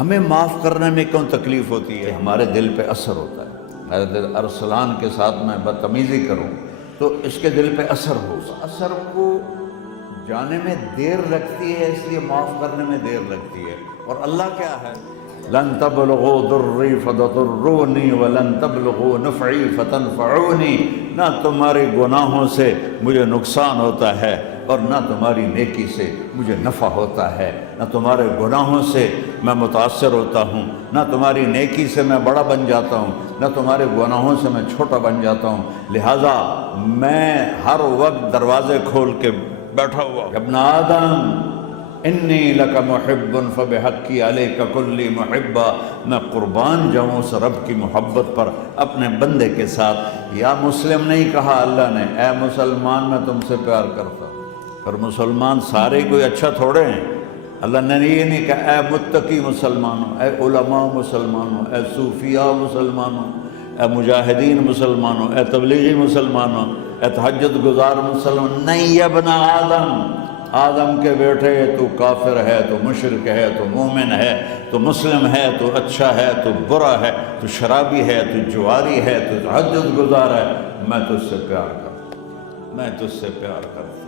ہمیں معاف کرنے میں کیوں تکلیف ہوتی ہے؟ ہمارے دل پہ اثر ہوتا ہے۔ میرے دل ارسلان کے ساتھ میں بدتمیزی کروں تو اس کے دل پہ اثر ہو، اثر کو جانے میں دیر لگتی ہے، اس لیے معاف کرنے میں دیر لگتی ہے۔ اور اللہ کیا ہے؟ لن تبلغوا ضری فتضرونی ولن تبلغوا نفعی فتنفعونی، نہ تمہارے گناہوں سے مجھے نقصان ہوتا ہے اور نہ تمہاری نیکی سے مجھے نفع ہوتا ہے۔ نہ تمہارے گناہوں سے میں متاثر ہوتا ہوں، نہ تمہاری نیکی سے میں بڑا بن جاتا ہوں، نہ تمہارے گناہوں سے میں چھوٹا بن جاتا ہوں۔ لہٰذا میں ہر وقت دروازے کھول کے بیٹھا ہوا، ابن آدم انی لک محب فبحقی علیک کلی محبہ، میں قربان جاؤں اس رب کی محبت پر اپنے بندے کے ساتھ۔ یا مسلم نہیں کہا اللہ نے، اے مسلمان میں تم سے پیار کرتا ہوں۔ پر مسلمان سارے کوئی اچھا تھوڑے ہیں۔ اللہ نے یہ نہیں کہا اے متقی مسلمانوں، اے علماء مسلمانوں، اے صوفیاء مسلمانوں، اے مجاہدین مسلمانوں، اے تبلیغی مسلمانوں، اے تہجد گزار مسلمان، نہیں ابن آدم، آدم کے بیٹے، تو کافر ہے، تو مشرک ہے، تو مومن ہے، تو مسلم ہے، تو اچھا ہے، تو برا ہے، تو شرابی ہے، تو جواری ہے، تو تہجد گزار ہے، میں تجھ سے پیار کرتا ہوں، میں تجھ سے پیار کرتا ہوں۔